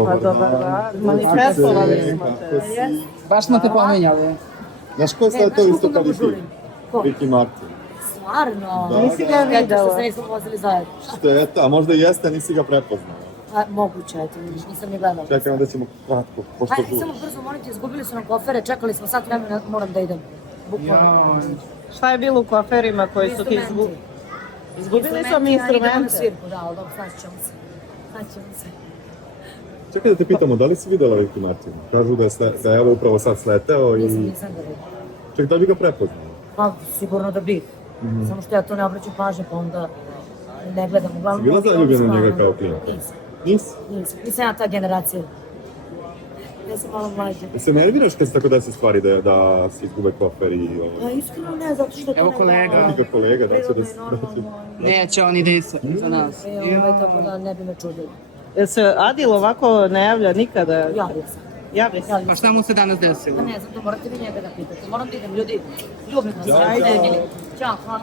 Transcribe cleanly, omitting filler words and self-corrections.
Dobar dan. Manifestovali smo te. Baš smo te pomenjali. Znaš ko je to isto kad i ti? Ricky Martin. Stvarno? Nisi ga Šteta što videla. se nismo vozili zajedno. Šteta, a možda i jeste, a nisi ga prepoznao. A, moguće, eto, vidiš, nisam ni gledala. Čekaj, onda ćemo kratko, pošto Aj, tu. samo brzo, molim te, izgubili su nam kofere, čekali smo sat vremena, moram da idem. Bukvalno. Šta je bilo u koferima koji su ti izgubili? Izgubili smo mi Ja idemo na instrumente. svirku, da, ali dobro, snaći ćemo se. Snaći ćemo se. Čekaj da te pitamo, da li si videla Ricky Martin? Kažu da je evo upravo sad sleteo i... Nisam da vidim. Ček, da li bi ga prepoznao? Pa, sigurno da bih. Samo što ja to ne obraćam pažnje, pa onda ne gledam. Uglavnom, Si bila ovdje zaljubljena u stvarno- njega kao klijenta? Nisam, Nisi? nisam ja ta generacija. Ja sam malo mlađa. Se nerviraš kad se tako da se stvari da se izgube kofer i ovo? Ja iskreno ne, zato što to Evo ne kolega. Ti ga kolega, da će da prirodno se... i normalno. Neće on ide za nas. Tako da ne bi me čudilo. Jel se Adil ovako ne javlja nikada? Javio sam. Javlja se. Pa šta mu se danas desilo? Pa ne znam, to morate vi njega da pitate. Moram da idem, ljudi. Ljubim vas. Ćao, Ajde, ćao. Emili. Ćao, hvala.